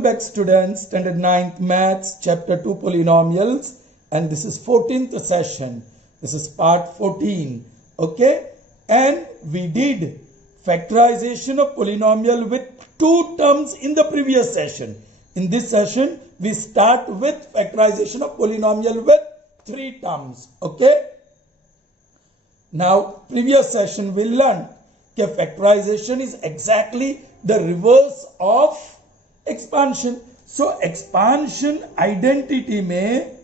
Welcome back students, standard 9th maths, chapter 2 polynomials, and this is 14th session. This is part 14, okay? And we did factorization of polynomial with 2 terms in the previous session. In this session, we start with factorization of polynomial with 3 terms, okay? Now, previous session we learned that factorization is exactly the reverse of expansion. So expansion identity में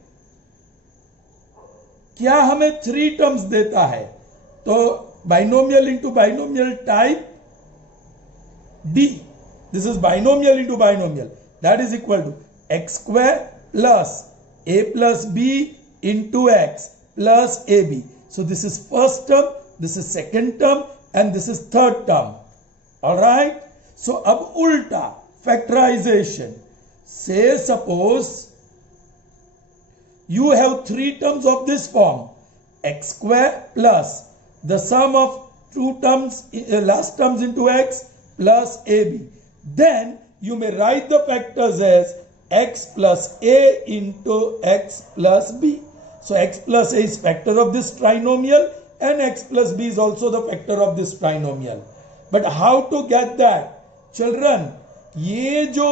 क्या हमें 3 terms देता है? तो binomial into binomial type D. This is binomial into binomial. That is equal to x square plus a plus b into x plus ab. So this is first term, this is second term, and this is third term. All right. So अब उल्टा factorization. Say suppose you have 3 terms of this form, x square plus the sum of 2 terms, last terms into x plus ab. Then you may write the factors as x plus a into x plus b. So x plus a is factor of this trinomial and x plus b is also the factor of this trinomial. But how to get that? Children, ये जो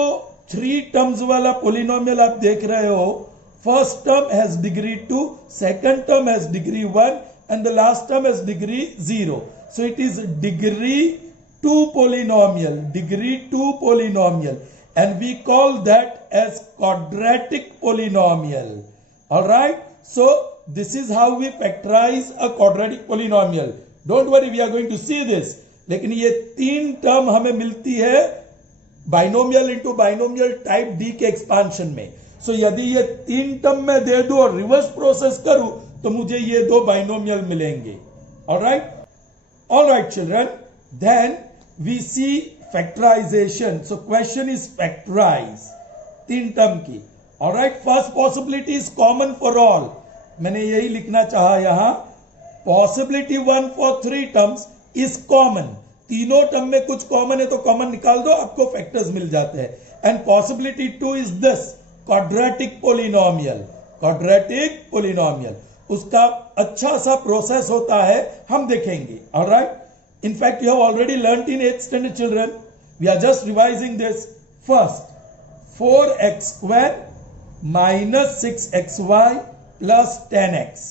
3 terms वाला polynomial आप देख रहे हो, first term has degree 2, second term has degree 1 and the last term has degree 0. So it is degree 2 polynomial, degree 2 polynomial, and we call that as quadratic polynomial. Alright, so this is how we factorize a quadratic polynomial. Don't worry, we are going to see this. लेकिन ये 3 term हमें मिलती है binomial into binomial type D के expansion में. सो यदि ये 3 term में दे दूं और रिवर्स प्रोसेस करूं तो मुझे ये 2 बाइनोमियल मिलेंगे. Alright children, then we see factorization. So question is factorize 3 term की. Alright, first possibility is common for all. मैंने यही लिखना चाहा यहां. Possibility 1 for 3 terms is common. तीनों टर्म में कुछ कॉमन है तो कॉमन निकाल दो, आपको फैक्टर्स मिल जाते हैं. And possibility 2 is this quadratic polynomial. Quadratic polynomial उसका अच्छा सा प्रोसेस होता है, हम देखेंगे. Alright, in fact you have already learned in 8th standard children. We are just revising this. First 4x square minus 6xy plus 10x.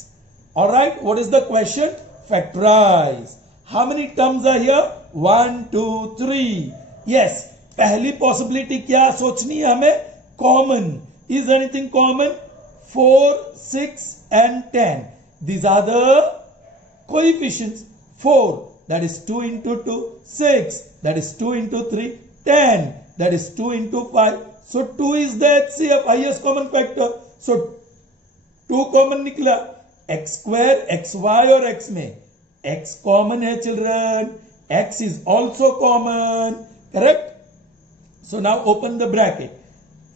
Alright, what is the question? Factorize. How many terms are here? 1, 2, 3. Yes, पहली possibility क्या सोचनी है हमें? Common. Is anything common? 4, 6 and 10. These are the coefficients. 4, that is 2 into 2. 6, that is 2 into 3. 10, that is 2 into 5. So 2 is the HCF, highest common factor. So 2 common निकला. x square, xy और x में x common है children. X is also common. Correct? So now open the bracket.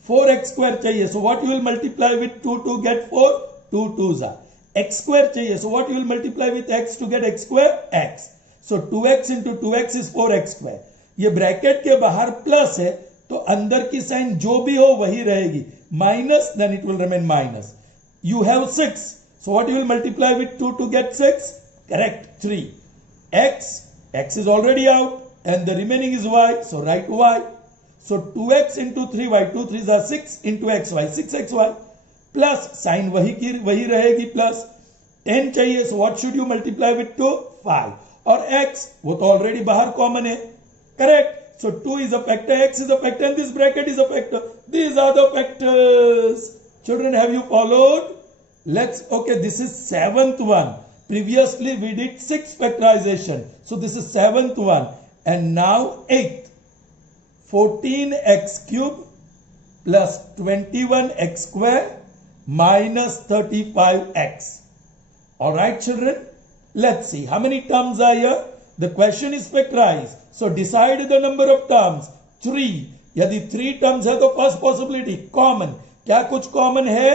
4x square चाहिए. So what you will multiply with 2 to get 4? 2 2s are. X square चाहिए. So what you will multiply with x to get x square? X. So 2x into 2x is 4x square. ये bracket के बाहर plus है तो अंदर की sign जो भी हो वही रहेगी. Minus, then it will remain minus. You have 6. So what you will multiply with 2 to get 6? Correct, 3. X is already out and the remaining is y, so write y. So 2x into 3y, 2 3s are 6 into xy, 6xy plus sign वही रहेगी plus 10 चाहिए. So what should you multiply with 2? 5. और x वो तो already बाहर common है. Correct. So 2 is a factor, x is a factor and this bracket is a factor. These are the factors. Children, have you followed? Okay, this is 7th one. Previously we did 6 factorization. So this is 7th one. And now 8th. 14x cube plus 21x square minus 35x. Alright children, let's see how many terms are here. The question is factorize. So decide the number of terms. 3. यदि 3 terms है तो first possibility common. क्या कुछ common है?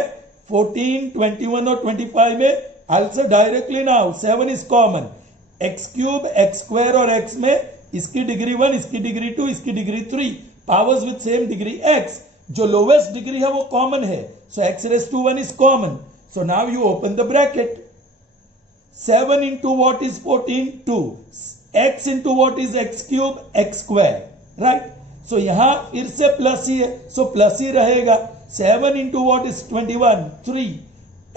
14, 21 और 25 में? I'll say directly now 7 is common. x cube, x square और x में इसकी डिग्री 1, इसकी डिग्री 2, इसकी degree 3, powers with same degree x. जो लोवेस्ट डिग्री है वो कॉमन है, सो x raised to 1 is common. So now you open the bracket. 7 into what is 14? 2. x into what is x cube? X square. Right? So यहां फिर से plus ही है, so plus ही रहेगा. 7 into what is 21? 3.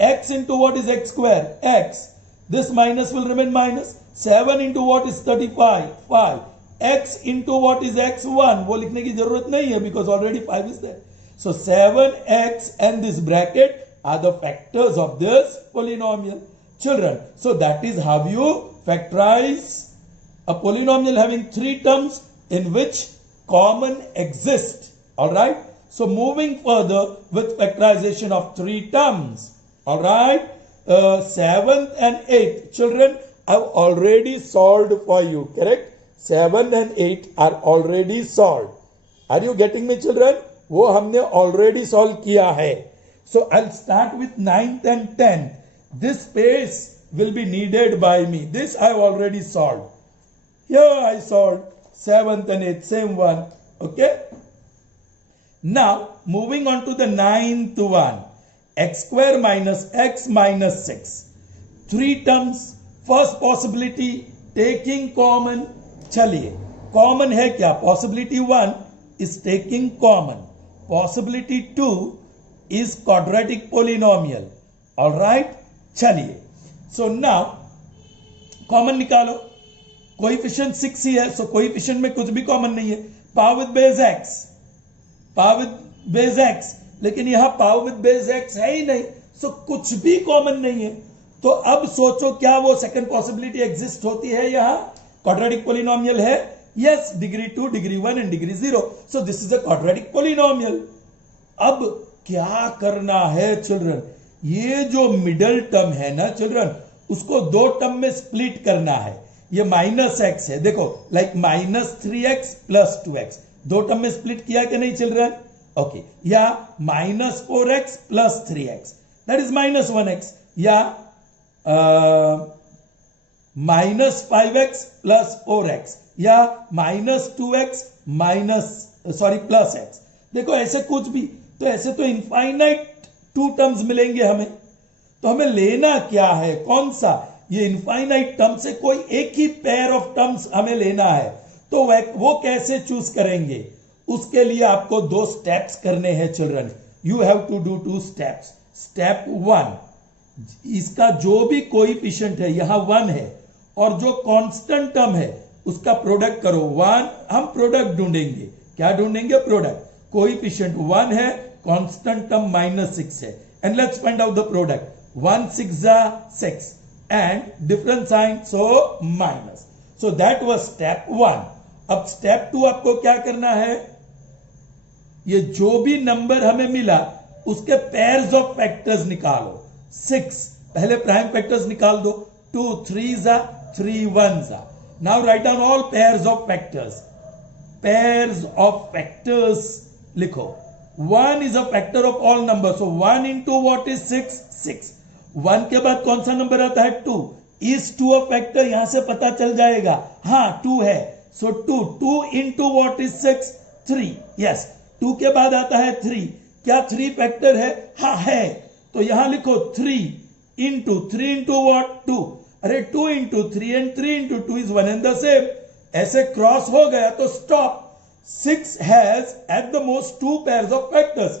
x into what is x square? X. This minus will remain minus. 7 into what is 35? 5. x into what is x? 1. वो लिखने की जरूरत नहीं है because already 5 is there. So 7x and this bracket are the factors of this polynomial. Children, so that is how you factorize a polynomial having 3 terms in which common exist. Alright? So moving further with factorization of 3 terms. Alright? 7th and 8th. Children, I've already solved for you. Correct? 7 and 8 are already solved. Are you getting me, children? वो हमने already solve किया है. So I'll start with 9th and 10th. This space will be needed by me. This I've already solved. Here I solved 7th and 8th, same one. Okay? Now, moving on to the 9th one. X square minus x minus 6. 3 terms. First possibility, taking common. चलिए, common है क्या? Possibility 1 is taking common. Possibility 2 is quadratic polynomial. Alright? चलिए. So now, common निकालो. Coefficient 6 ही है, so coefficient में कुछ भी common नहीं है. Power with base x. Power with base x. लेकिन यहाँ power with base x है ही नहीं, so कुछ भी common नहीं है. तो अब सोचो क्या वो second possibility exist होती है यहाँ? Quadratic polynomial है? Yes, degree 2, degree 1 and degree 0. So this is a quadratic polynomial. अब क्या करना है चिल्ड्रन? ये जो मिडल टर्म है ना चिल्ड्रन, उसको 2 टर्म में स्प्लिट करना है. ये माइनस एक्स है, देखो like minus 3x plus 2x. 2 term में स्प्लिट किया कि नहीं चिल्ड्रन? ओके. या minus 4x plus 3x, that is minus 1x. या माइनस 5x प्लस 4x. या माइनस 2x प्लस x. देखो ऐसे कुछ भी, तो ऐसे तो इनफाइनाइट 2 टर्म्स मिलेंगे हमें. तो हमें लेना क्या है? कौन सा? ये इनफाइनाइट टर्म से कोई एक ही पेयर ऑफ टर्म्स हमें लेना है. तो वो कैसे चूज करेंगे? उसके लिए आपको 2 स्टेप्स करने हैं children. You have to do 2 steps. Step 1, इसका जो भी कोएफिशिएंट है, यहां 1 है, और जो कांस्टेंट टर्म है उसका प्रोडक्ट करो. 1, हम प्रोडक्ट ढूंढेंगे. क्या ढूंढेंगे? प्रोडक्ट. कोएफिशिएंट 1 है, कांस्टेंट टर्म -6 है, and let's find out the product. 1 6 6 and different sign, so minus. So that was step 1. अब स्टेप 2 आपको क्या करना है? ये जो भी नंबर हमें मिला उसके पेयर्स ऑफ फैक्टर्स निकालो. 6 पहले प्राइम फैक्टर्स निकाल दो. 2 3 3 1. Now write down all pairs of factors. Pairs of factors लिखो. 1 is a factor of all numbers. So 1 into what is 6? 6. 1 के बाद कौन सा नंबर आता है? 2. Is 2 a factor? यहां से पता चल जाएगा. हाँ 2 है. So 2 into what is 6? 3. Yes. 2 के बाद आता है 3. क्या 3 फैक्टर है? हाँ है. तो यहां लिखो 3 into what? 2. अरे 2 into 3 and 3 into 2 is 1 and the same. ऐसे क्रॉस हो गया तो stop. 6 has at the most 2 pairs of factors.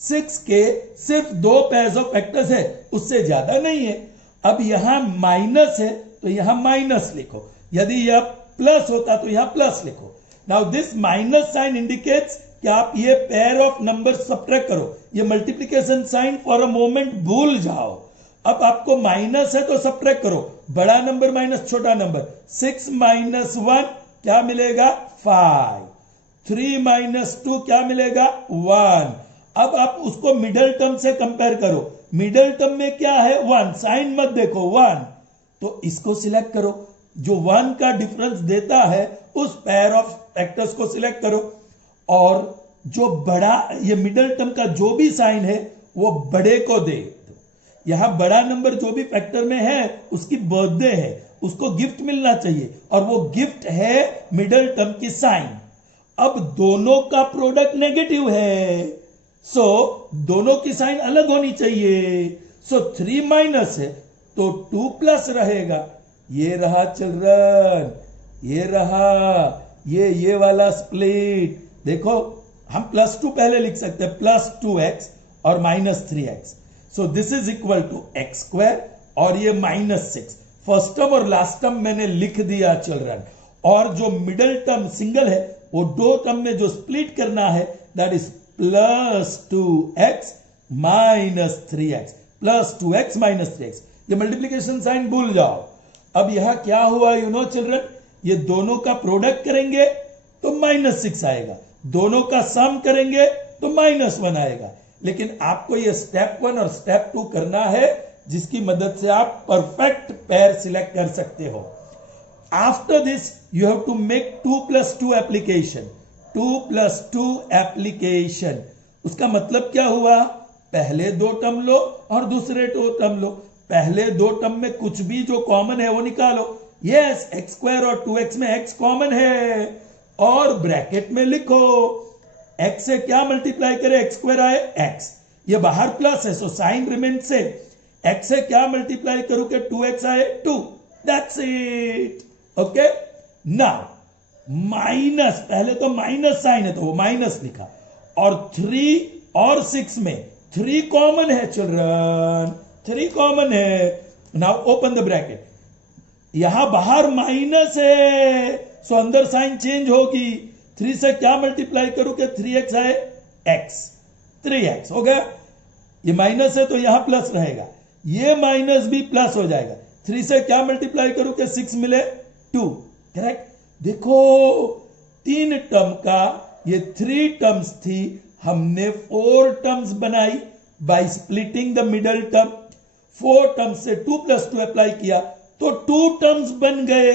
6 के सिर्फ 2 pairs of factors है, उससे ज्यादा नहीं है. अब यहां माइनस है तो यहां माइनस लिखो. यदि यह प्लस होता तो यहां प्लस लिखो. Now this minus sign indicates कि आप ये पेयर ऑफ नंबर सब्ट्रैक्ट करो. ये multiplication sign for a moment भूल जाओ. अब आपको माइनस है तो सब्ट्रैक्ट करो. बड़ा नंबर माइनस छोटा नंबर. 6 minus 1 क्या मिलेगा? 5. 3 minus 2 क्या मिलेगा? 1. अब आप उसको मिडल टर्म से कंपेयर करो. मिडल टर्म में क्या है? 1. साइन मत देखो, 1. तो इसको सिलेक्ट करो. जो 1 का डिफरेंस देता है उस पेयर ऑफ फैक्टर्स को सिलेक्ट करो. और जो बड़ा, ये मिडल टर्म का जो भी साइन है वो बड़े को दे. यहां बड़ा नंबर जो भी फैक्टर में है उसकी बर्थडे है, उसको गिफ्ट मिलना चाहिए, और वो गिफ्ट है मिडल टर्म की साइन. अब दोनों का प्रोडक्ट नेगेटिव है, सो दोनों की साइन अलग होनी चाहिए। सो 3 माइनस है तो 2 प्लस रहेगा। ये रहा चिल्ड्रन, ये रहा, ये वाला स्प्लिट। देखो हम +2 पहले लिख सकते हैं, +2x और -3x। So this is equal to x² और ये -6। फर्स्ट टर्म और लास्ट टर्म मैंने लिख दिया चिल्ड्रन। और जो मिडल टर्म सिंगल है वो दो टर्म में जो स्प्लिट करना है that is +2x -3x, +2x -3x। ये मल्टीप्लीकेशन साइन भूल जाओ। अब यहां क्या हुआ यू नो चिल्ड्रन, ये दोनों का प्रोडक्ट करेंगे तो -6 आएगा, दोनों का सम करेंगे तो -1 आएगा। लेकिन आपको ये स्टेप 1 और स्टेप 2 करना है जिसकी मदद से आप परफेक्ट पेयर सिलेक्ट कर सकते हो। After this you have to make 2 + 2 application, 2 + 2 application. उसका मतलब क्या हुआ, पहले दो टर्म लो और दूसरे दो टर्म लो। पहले दो टर्म में कुछ भी जो कॉमन है वो निकालो। यस, x² और 2x में x कॉमन है और ब्रैकेट में लिखो x से क्या मल्टीप्लाई करे, x² आए x, ये बाहर प्लस है सो साइन रिमेन से। x से क्या मल्टीप्लाई करूं कि 2x आए 2, that's it. Okay, now minus, पहले तो माइनस साइन है तो वो माइनस लिखा, और 3 और 6 में 3 कॉमन है चिल्ड्रन, 3 कॉमन है। नाउ ओपन द ब्रैकेट, यहां बाहर माइनस है सो अंदर साइन चेंज होगी। 3 से क्या मल्टीप्लाई करूं कि 3x आए x, 3x हो गया। ये माइनस है तो यहां प्लस रहेगा, ये माइनस भी प्लस हो जाएगा। 3 से क्या मल्टीप्लाई करूं कि 6 मिले 2, करेक्ट। देखो 3 टर्म का ये 3 टर्म्स थी, हमने 4 टर्म्स बनाई by splitting the middle term. 4 terms से 2 + 2 अप्लाई किया तो 2 टर्म्स बन गए,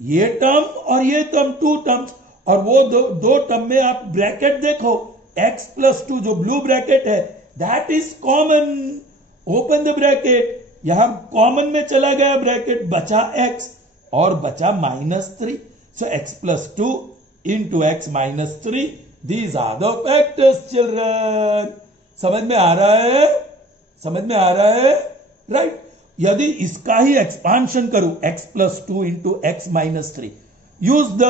ये टर्म और ये टर्म 2 टर्म्स। और वो दो टर्म में आप ब्रैकेट देखो, x + 2 जो ब्लू ब्रैकेट है that is common. Open the bracket, यहां कॉमन में चला गया ब्रैकेट, बचा x और बचा -3। सो x + 2 into x -3, these are the factors children. समझ में आ रहा है, समझ में आ रहा है, राइट। यदि इसका ही एक्सपांशन करूं x + 2 into x -3, use the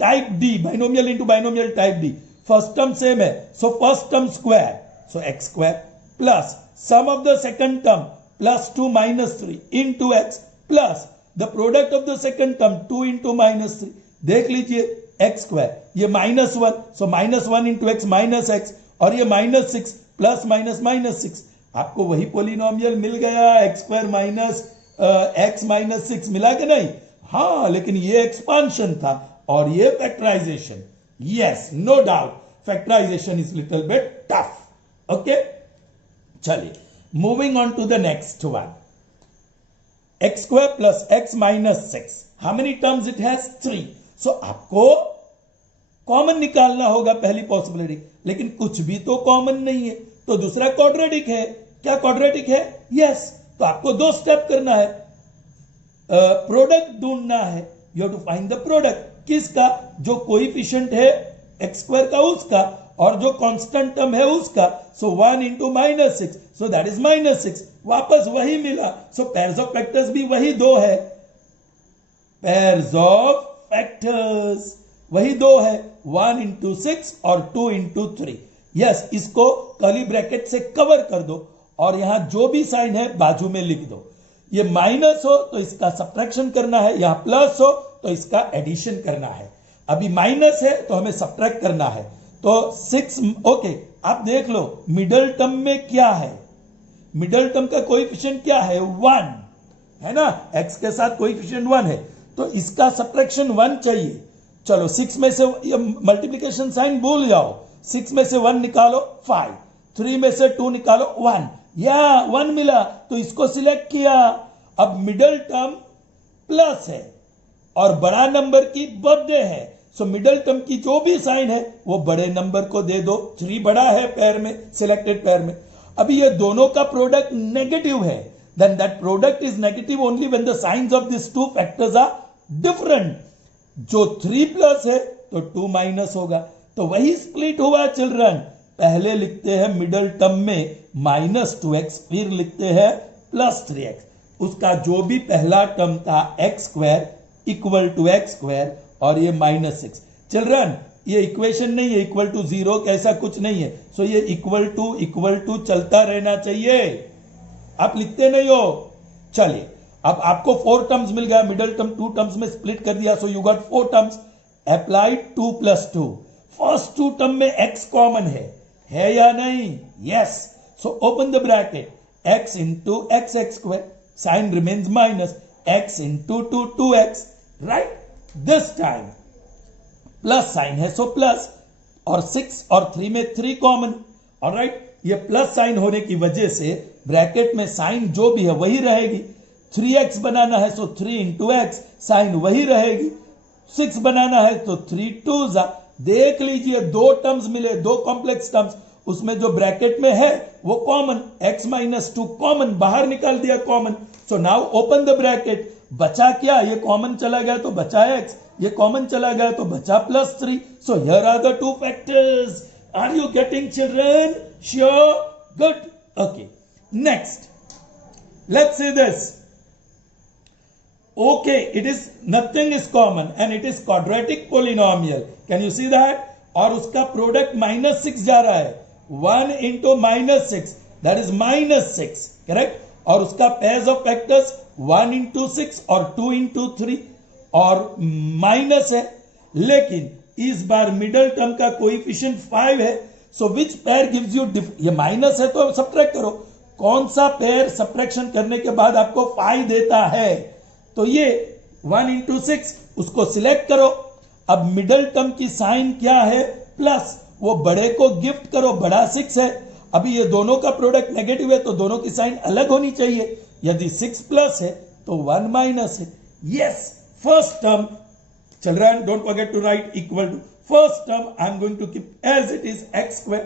type D, binomial into binomial type D। First term same है so first term square, so x² plus sum of the second term +2 -3 into x plus the product of the second term 2 into -3। देख लीजिए x², ये -1 सो -1 into x -x, और ये -6 plus -6। आपको वही polynomial मिल गया, x² x -6 मिला कि नहीं? हाँ, लेकिन ये एक्सपांशन था और ये factorization. Yes, no doubt factorization is little bit tough. Okay, चलिए moving on to the next one. x² + x -6, how many terms it has? 3। सो आपको कॉमन निकालना होगा पहली पॉसिबिलिटी, लेकिन कुछ भी तो कॉमन नहीं है, तो दूसरा क्वाड्रेटिक है। क्या क्वाड्रेटिक है? यस। तो आपको 2 स्टेप करना है, प्रोडक्ट ढूंढना है। You have to find the product, किसका? जो कोएफिशिएंट है x² का उसका, और जो कांस्टेंट टर्म है उसका। सो 1 into -6, सो दैट इज -6। वापस वही मिला, सो पेयर्स ऑफ फैक्टर्स भी वही 2 है, पेयर्स ऑफ फैक्टर्स वही 2 है, 1 into 6 और 2 into 3। यस, इसको कर्ली ब्रैकेट से कवर कर दो और यहां जो भी साइन है बाजू में लिख दो। ये माइनस हो तो इसका सब्ट्रैक्शन करना है, यहां प्लस हो तो इसका एडिशन करना है। अभी माइनस है तो हमें सब्ट्रैक्ट करना है, तो 6। ओके, आप देख लो मिडल टर्म में क्या है, मिडल टर्म का कोएफिशिएंट क्या है? 1 है ना, x के साथ कोएफिशिएंट 1 है, तो इसका सब्ट्रैक्शन 1 चाहिए। चलो 6 में से मल्टीप्लिकेशन साइन भूल जाओ, 6 में से 1 निकालो 5, 3 में से 2 निकालो 1, या 1 मिला तो इसको सिलेक्ट किया। अब मिडल टर्म प्लस है और बड़ा नंबर की बर्थडे है, सो मिडल टर्म की जो भी साइन है वो बड़े नंबर को दे दो। 3 बड़ा है पेयर में, सिलेक्टेड पेयर में। अभी ये दोनों का प्रोडक्ट नेगेटिव है, then that product is negative only when the signs of this 2 factors are different. जो 3 प्लस है तो 2 माइनस होगा। तो वही स्प्लिट हुआ चिल्ड्रन, पहले लिखते हैं मिडल टर्म में -2x, फिर लिखते हैं +3x। उसका जो भी पहला टर्म था x² इक्वल टू x² और ये -6। चिल्ड्रन ये इक्वेशन नहीं है इक्वल टू 0 कैसा कुछ नहीं है, सो ये इक्वल टू चलता रहना चाहिए, आप लिखते नहीं हो। चलिए अब आपको 4 टर्म्स मिल गया, मिडल टर्म 2 टर्म्स में स्प्लिट कर दिया, so you got 4 terms. Applied 2 + 2, first 2 term में x कॉमन है या नहीं? Yes. So open the bracket, x into x² sign remains minus, x into 2x, right. This time plus sign है सो plus, और 6 और 3 में 3 कॉमन, ऑलराइट। ये प्लस साइन होने की वजह से ब्रैकेट में साइन जो भी है वही रहेगी। 3x बनाना है सो 3 इंटू x, साइन वही रहेगी। 6 बनाना है तो 3 2 देख लीजिए 2 टर्म्स मिले, 2 कॉम्प्लेक्स टर्म्स, उसमें जो ब्रैकेट में है वो कॉमन, x - 2 कॉमन, बाहर निकाल दिया common. So now open the bracket, बचा क्या? ये कॉमन चला गया तो बचा x, ये कॉमन चला गया तो बचा +3। So here are the 2 factors. Are you getting children? Sure? Good. Okay, next let's see this. Okay, it is nothing is common and it is quadratic polynomial. Can you see that? और उसका product -6 जा रहा है, 1 into -6 that is -6, correct. और उसका pairs of factors 1 into 6 और 2 into 3 और minus है, लेकिन इस बार मिडल टर्म का कोएफिशिएंट 5 है। सो विच पेयर गिव्स यू, ये माइनस है तो सब्ट्रैक्ट करो, कौन सा पेयर सब्ट्रैक्शन करने के बाद आपको 5 देता है? तो ये 1 into 6, उसको सिलेक्ट करो। अब मिडल टर्म की साइन क्या है? प्लस, वो बड़े को गिफ्ट करो, बड़ा 6 है। अभी ये दोनों का प्रोडक्ट नेगेटिव है तो दोनों की साइन अलग होनी चाहिए। यदि 6 प्लस है तो 1 माइनस है। Yes, first term, children don't forget to write equal to, first term I am going to keep as it is x²।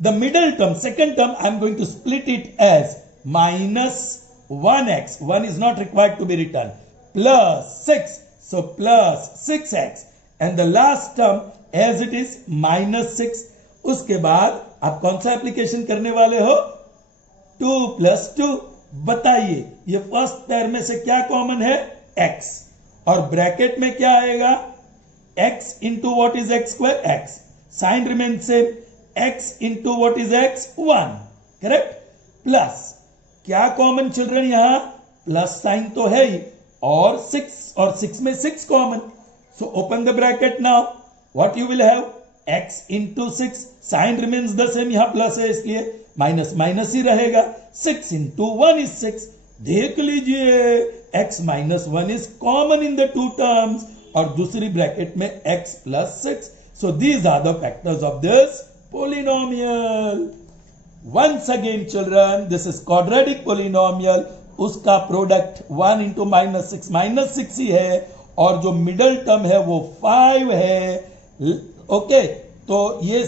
The middle term, second term, I am going to split it as -1x, 1 is not required to be written, +6, so +6x, and the last term as it is -6। उसके बाद आप कौन सा application करने वाले हो? 2 + 2। बताइए ये फर्स्ट पेयर में से क्या कॉमन है? x, और ब्रैकेट में क्या आएगा? x into what is x², x, sign remain same, x into what is x, 1, correct. Plus क्या कॉमन चिल्ड्रन? यहां प्लस साइन तो है ही, और 6 में 6 common. So open the bracket now, what you will have? x into 6, sign remains the same, यहां plus है इसलिए माइनस माइनस ही रहेगा। 6 इंटू 1 इज 6। देख लीजिए x - 1 is common in the 2 terms, और दूसरी ब्रैकेट में x + 6। So these are the factors of this polynomial. Once again children, this is quadratic polynomial, उसका प्रोडक्ट 1 into -6 ही है, और जो मिडल टर्म है वो 5 है। ओके, तो ये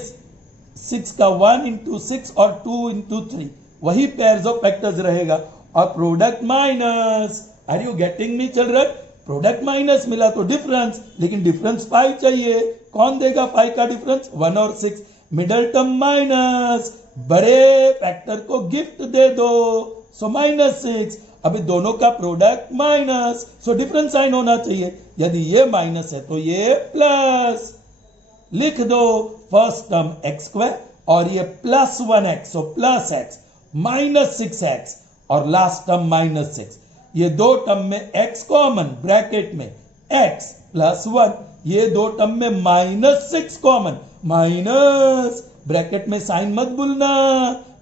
6 का 1 into 6 और 2 into 3 वही पेयर्स ऑफ फैक्टर्स रहेगा, और product minus. Are you getting me children? Product minus मिला तो डिफरेंस, लेकिन डिफरेंस 5 चाहिए। कौन देगा 5 का डिफरेंस? 1 और 6। मिडल टर्म माइनस, बड़े फैक्टर को गिफ्ट दे दो, सो -6। अभी दोनों का product minus, so difference sign होना चाहिए। यदि ये माइनस है तो ये प्लस, लिख दो फर्स्ट टर्म x² और ये +1x, सो +x, -6x, और लास्ट टर्म -6। ये दो टर्म में x कॉमन, ब्रैकेट में x + 1, ये दो टर्म में -6 कॉमन, माइनस, ब्रैकेट में साइन मत भूलना,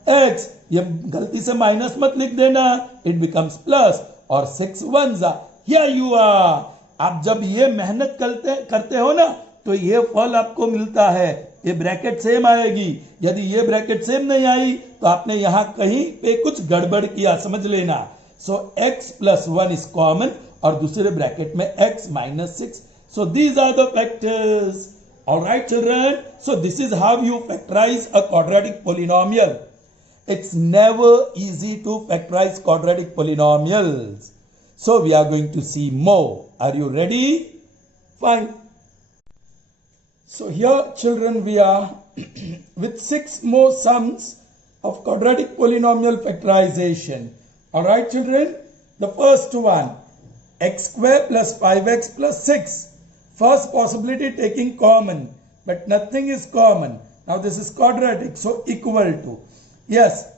x, ये गलती से माइनस मत लिख देना, इट बिकम्स प्लस, और 6 1s, हियर यू आर। आप जब ये मेहनत करते हो ना तो ये फल आपको मिलता है। ये ब्रैकेट सेम आएगी, यदि ये ब्रैकेट सेम नहीं आई तो आपने यहां कहीं पे कुछ गड़बड़ किया, समझ लेना। सो x + 1 इज कॉमन, और दूसरे ब्रैकेट में x - 6। So these are the factors. All right, children. So this is how you factorize a quadratic polynomial. It's never easy to factorize quadratic polynomials. So we are going to see more. Are you ready? Fine. So here children we are with 6 more sums of quadratic polynomial factorization. Alright children, the first one, x square plus 5x plus 6. First possibility taking common, but nothing is common. Now this is quadratic, so equal to. Yes,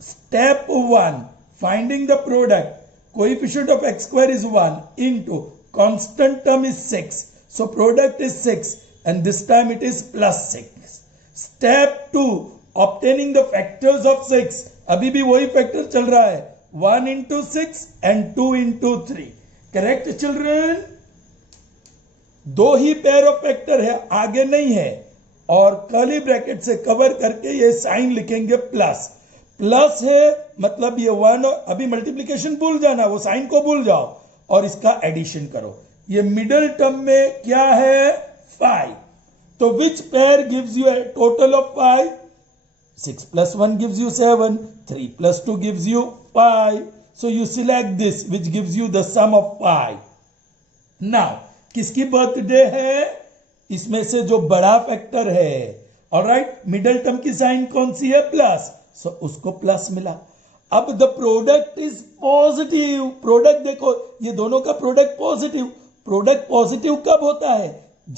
step 1, finding the product. Coefficient of x square is 1 into constant term is 6. So product is 6 and this time it is plus 6. Step 2, obtaining the factors of 6. अभी भी वही factor चल रहा है, 1 into 6 and 2 into 3. Correct children? दो ही pair of factor है, आगे नहीं है, और कर्ली ब्रैकेट से कवर करके ये साइन लिखेंगे प्लस. प्लस है मतलब ये 1, और अभी मल्टीप्लिकेशन भूल जाना, वो साइन को भूल जाओ और इसका एडिशन करो. ये मिडल टर्म में क्या है? 5. तो विच pair gives U A total of 5? 6 plus 1 gives you 7. 3 plus 2 gives you 5. So you select this which gives you the sum of 5. Now किसकी बर्थडे है? इसमें से जो बड़ा फैक्टर है. ऑलराइट, मिडल टर्म की साइन कौन सी है? प्लस. सो उसको प्लस मिला. अब the product is positive. Product देखो, ये दोनों का प्रोडक्ट पॉजिटिव. प्रोडक्ट पॉजिटिव कब होता है?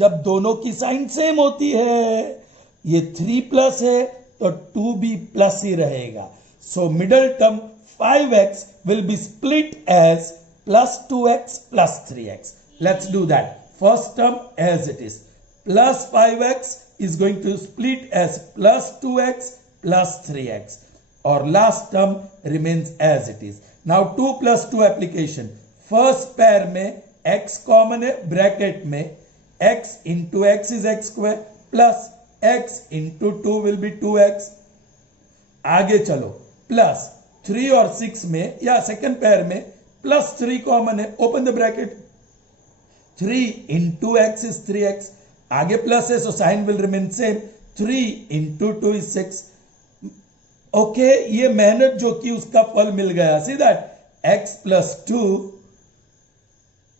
जब दोनों की साइन सेम होती है. ये 3 प्लस है तो 2 भी प्लस ही रहेगा. So middle term 5x will be split as plus 2x plus 3x. Let's do that. First term as it is. Plus 5x is going to split as plus 2x plus 3x. Or last term remains as it is. Now 2 plus 2 application. First pair में x common है, bracket में x into x is x square plus x into 2 will be 2x. आगे चलो, plus 3 और 6 में या second pair में plus 3 common है, open the bracket. 3 into x is 3x. आगे प्लस है so sign will remain same. 3 into 2 is 6. Okay, ये मेहनत जो की उसका फल मिल गया. See that x plus 2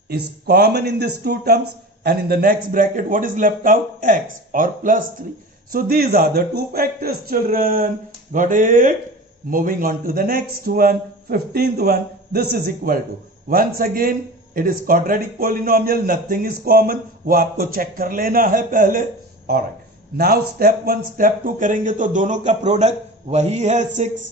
is common in these two terms, and in the next bracket what is left out? X or plus 3. So these are the two factors children. Got it? Moving on to the next one, 15th one. This is equal to, once again it is quadratic polynomial, nothing is common. वो आपको check कर लेना है पहले. Alright. Now step 1 step 2 करेंगे तो दोनों का प्रोडक्ट वही है 6.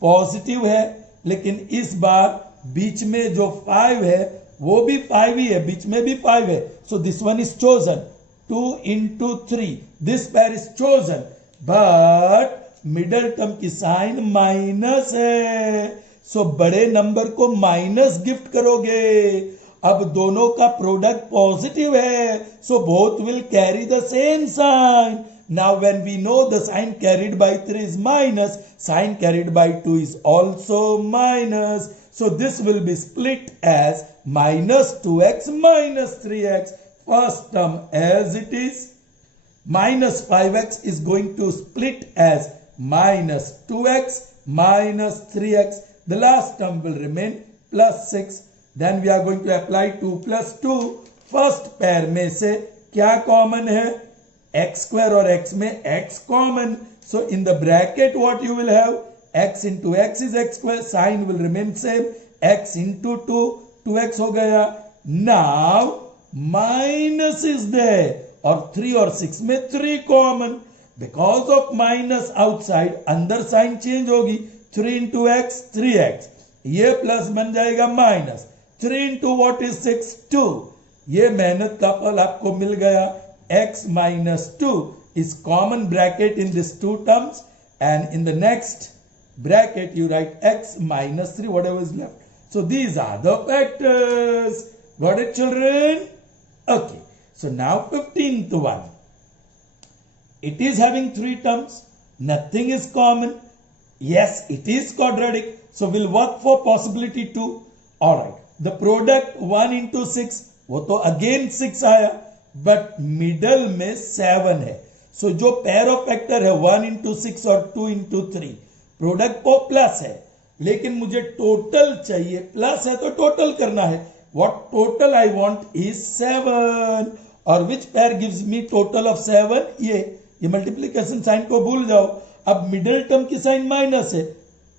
पॉजिटिव है, लेकिन इस बार बीच में जो 5 है वो भी 5 ही है, बीच में भी 5 है. So this one is chosen. 2 into 3. This pair is chosen. But middle term की साइन माइनस है. सो बड़े नंबर को माइनस गिफ्ट करोगे. अब दोनों का प्रोडक्ट पॉजिटिव है, so both will carry the same sign. Now when we know the sign carried by 3 is minus, sign carried by 2 is also minus. So this will be split as minus 2x minus 3x. First term as it is. Minus 5x is going to split as minus 2x minus 3x. The last term will remain plus 6. Then we are going to apply 2 plus 2. First pair में से क्या common है? x square और x में x common. So in the bracket what you will have? X into x is x square. Sign will remain same. X into 2, 2x हो गया. Now minus is there. और 3 और 6 में 3 common. Because of minus outside, अंदर sign change होगी. 3 into x 3x. ये plus बन जाएगा माइनस. 3 into what is 6? 2. ये मेहनत का फल आपको मिल गया. x minus 2 is common bracket in these two terms, and in the next bracket you write x minus 3, whatever is left. So these are the factors. Got it children? Okay. So now 15th one. It is having 3 terms. Nothing is common. Yes, it is quadratic. So we'll work for possibility 2. Alright. The product 1 into 6. वो तो again 6 आया. But middle में 7 है. So जो pair of factor है 1 into 6 और 2 into 3. Product को plus है. लेकिन मुझे टोटल चाहिए. प्लस है तो टोटल करना है. What total I want is 7. और which pair gives me total of 7, ये मल्टीप्लीकेशन साइन को भूल जाओ। अब मिडिल टर्म की साइन माइनस है,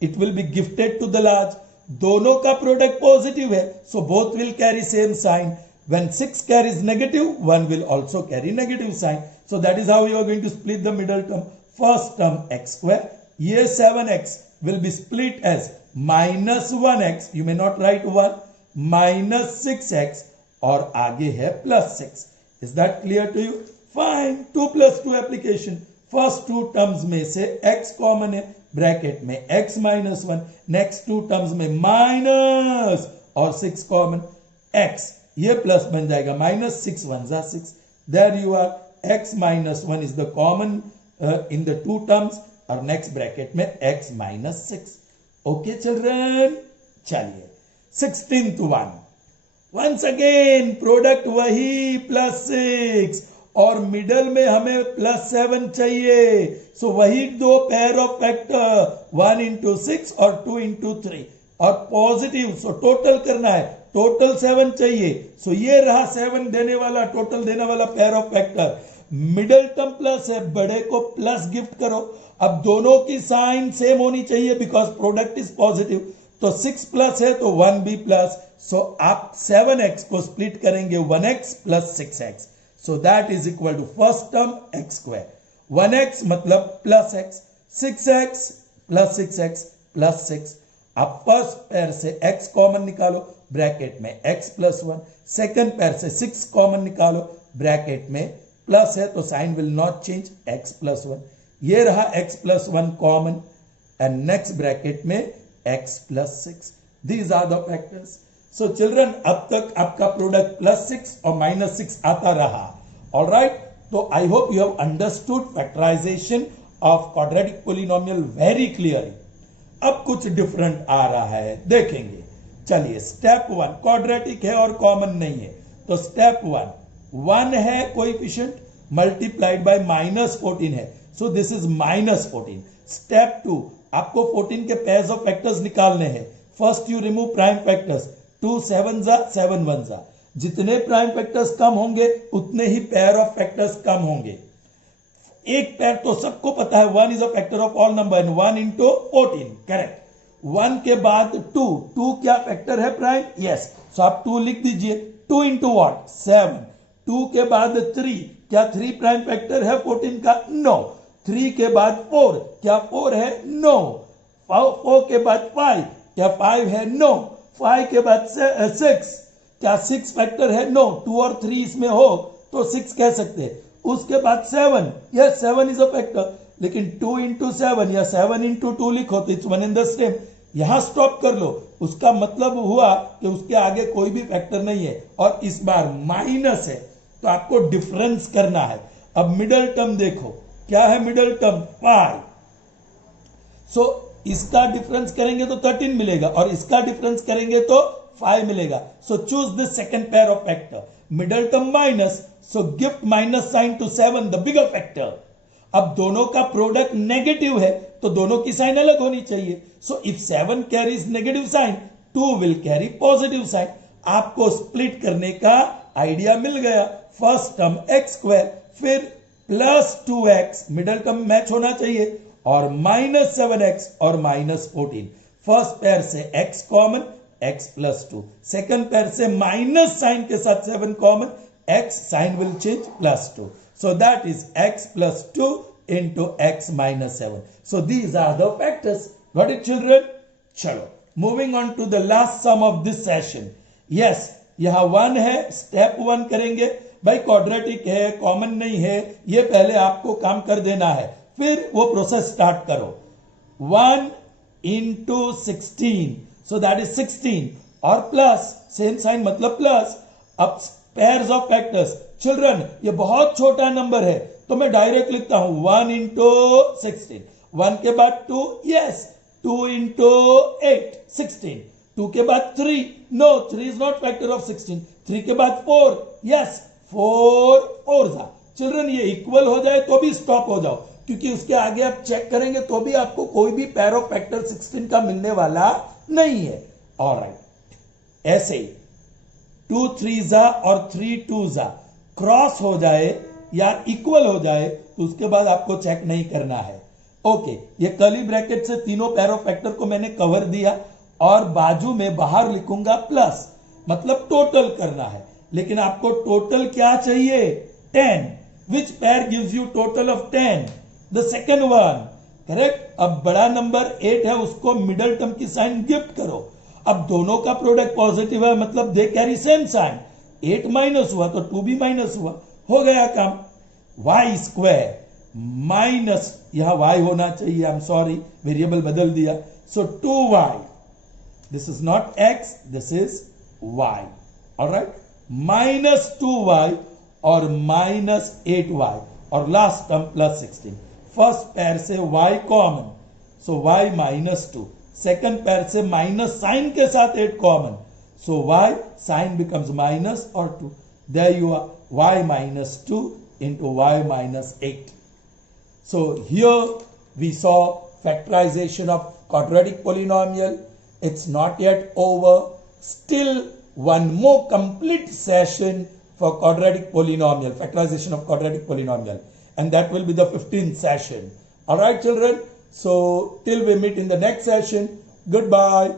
it will be gifted to the large. दोनों का प्रोडक्ट पॉजिटिव है, so both will carry same sign. When 6 carries negative, 1 will also carry negative sign. So that is how you are going to split the middle term. First term x square, ये 7x will be split as minus 1x, you may not write 1, minus 6x और आगे है plus 6. Is that clear to you? Fine. 2 plus 2 application. First two terms में से x common है, bracket में x minus 1. Next two terms में minus और 6 common, x ये प्लस बन जाएगा, माइनस 6 1 जा 6. There you are, x minus 1 is the common in the two terms और नेक्स्ट ब्रैकेट में x माइनस 6. ओके चिल्ड्रन, चलिए 16th one. Once again product वही प्लस 6 और मिडल में हमें प्लस 7 चाहिए. सो वही दो पेयर ऑफ फैक्टर, 1 into 6 और 2 into 3 और पॉजिटिव. सो टोटल करना है, टोटल 7 चाहिए. सो ये रहा 7 देने वाला, टोटल देने वाला pair of factor. Middle term plus है, बड़े को प्लस गिफ्ट करो. अब दोनों की साइन सेम होनी चाहिए बिकॉज प्रोडक्ट इज पॉजिटिव. तो 6 प्लस है तो 1 भी प्लस. सो आप 7x को स्प्लिट करेंगे 1x plus 6x. So that is equal to first term x square, 1x मतलब plus x, 6x plus 6x plus 6. आप फर्स्ट पेयर से x कॉमन निकालो, ब्रैकेट में x प्लस 1. सेकेंड पेयर से 6 common निकालो, bracket में plus है तो sign will not change, x plus 1. ये रहा x plus 1 common and next bracket में x plus 6. These are the factors. So children, अब तक आपका प्रोडक्ट प्लस 6 और माइनस 6 आता रहा. ऑलराइट, तो I hope you have understood factorization of quadratic polynomial very clearly. अब कुछ डिफरेंट आ रहा है, देखेंगे. चलिए स्टेप 1, क्वाड्रेटिक है और कॉमन नहीं है. तो स्टेप 1 है कोएफिशिएंट मल्टीप्लाइड बाय माइनस 14 है, सो दिस इज माइनस 14. स्टेप 2, आपको 14 के पेयर्स ऑफ फैक्टर्स निकालने हैं. First you remove prime factors, 2 7 जा 7 1 जा. जितने प्राइम फैक्टर्स कम होंगे उतने ही पेयर ऑफ फैक्टर्स कम होंगे. एक पेयर तो सबको पता है, 1 is a factor of all number and 1 into 14, correct. 1 के बाद 2 क्या फैक्टर है प्राइम? यस. सो आप 2 लिख दीजिए. 2 into what? 7. 2 के बाद 3 क्या 3 प्राइम फैक्टर है 14 का? नो. 3 के बाद 4 क्या 4 है? नो. 4 के बाद 5 क्या 5 है? नो. 5 के बाद 6 क्या 6 फैक्टर है? नो. 2 और 3 इसमें हो तो 6 कह सकते हैं. उसके बाद 7, यस 7 इज अ फैक्टर. लेकिन 2 into 7 या 7 into 2 लिखो तो it's one in the same. यहां स्टॉप कर लो, उसका मतलब हुआ कि उसके आगे कोई भी फैक्टर नहीं है और इस बार माइनस है, तो आपको डिफरेंस करना है. अब मिडिल टर्म देखो, क्या है मिडिल टर्म? 5. सो इसका डिफरेंस करेंगे तो 13 मिलेगा और इसका डिफरेंस करेंगे तो 5 मिलेगा. So choose the second pair of factor. Middle term minus, so gift minus sign to 7 the bigger factor. अब दोनों का प्रोडक्ट नेगेटिव है तो दोनों की साइन अलग होनी चाहिए. So if 7 carries negative sign, 2 will carry positive sign. आपको स्प्लिट करने का आइडिया मिल गया. फर्स्ट टर्म एक्स स्क्वायर, फिर plus 2x, middle term match होना चाहिए, और माइनस 7x और माइनस 14. फर्स्ट पेयर से x common, x plus 2. Second pair से माइनस साइन के साथ 7 common, x sign will change plus 2. So that is x plus 2 into x minus 7. So these are the factors. Got it children? चलो, moving on to the last sum of this session. Yes, यहाँ 1 है, step 1 करेंगे. भाई quadratic है, common नहीं है, ये पहले आपको काम कर देना है, फिर वो प्रोसेस स्टार्ट करो. 1 into 16, so that is 16 और प्लस, सेम साइन मतलब प्लस. अब पेयर्स ऑफ फैक्टर्स. चिल्ड्रन, ये बहुत छोटा नंबर है तो मैं डायरेक्ट लिखता हूं 1 into 16. 1 के बाद 2, यस 2 into 8, 16. 2 के बाद 3, no 3 is not factor of 16. 3 के बाद 4, यस 4 4 जा. चिल्ड्रन, ये इक्वल हो जाए तो भी स्टॉप हो जाओ, क्योंकि उसके आगे आप चेक करेंगे तो भी आपको कोई भी पेयर ऑफ फैक्टर 16 का मिलने वाला नहीं है. ऑलराइट, ऐसे ही 2 3 जा और 3 2 जा. क्रॉस हो जाए या इक्वल हो जाए तो उसके बाद आपको चेक नहीं करना है। ओके, ये कर्ली ब्रैकेट से तीनों पैर ऑफ फैक्टर को मैंने कवर दिया और बाजू में बाहर लिखूंगा प्लस, मतलब टोटल करना है। लेकिन आपको टोटल क्या चाहिए? 10। Which pair gives you total of 10? The second one, correct. अब बड़ा नंबर 8 है, उसको मिडल टर्म की साइन गिफ्ट करो। अब दोनों का प्रोडक्ट पॉजिटिव है, मतलब they carry same sign. 8 minus हुआ तो 2 भी माइनस हुआ, हो गया काम। वाई स्क्वायर माइनस, यहां वाई होना चाहिए, आई एम सॉरी वेरिएबल बदल दिया, so 2y, this is not x, this is y, alright, minus 2y और माइनस 8y और लास्ट टर्म प्लस 16। फर्स्ट पैर से y कॉमन, सो y माइनस 2। सेकेंड पैर से माइनस साइन के साथ 8 common, so y sin becomes minus or 2. There you are, y minus 2 into y minus 8. So here we saw factorization of quadratic polynomial. It's not yet over. Still one more complete session for quadratic polynomial, factorization of quadratic polynomial. And that will be the 15th session. All right, children. So till we meet in the next session, goodbye.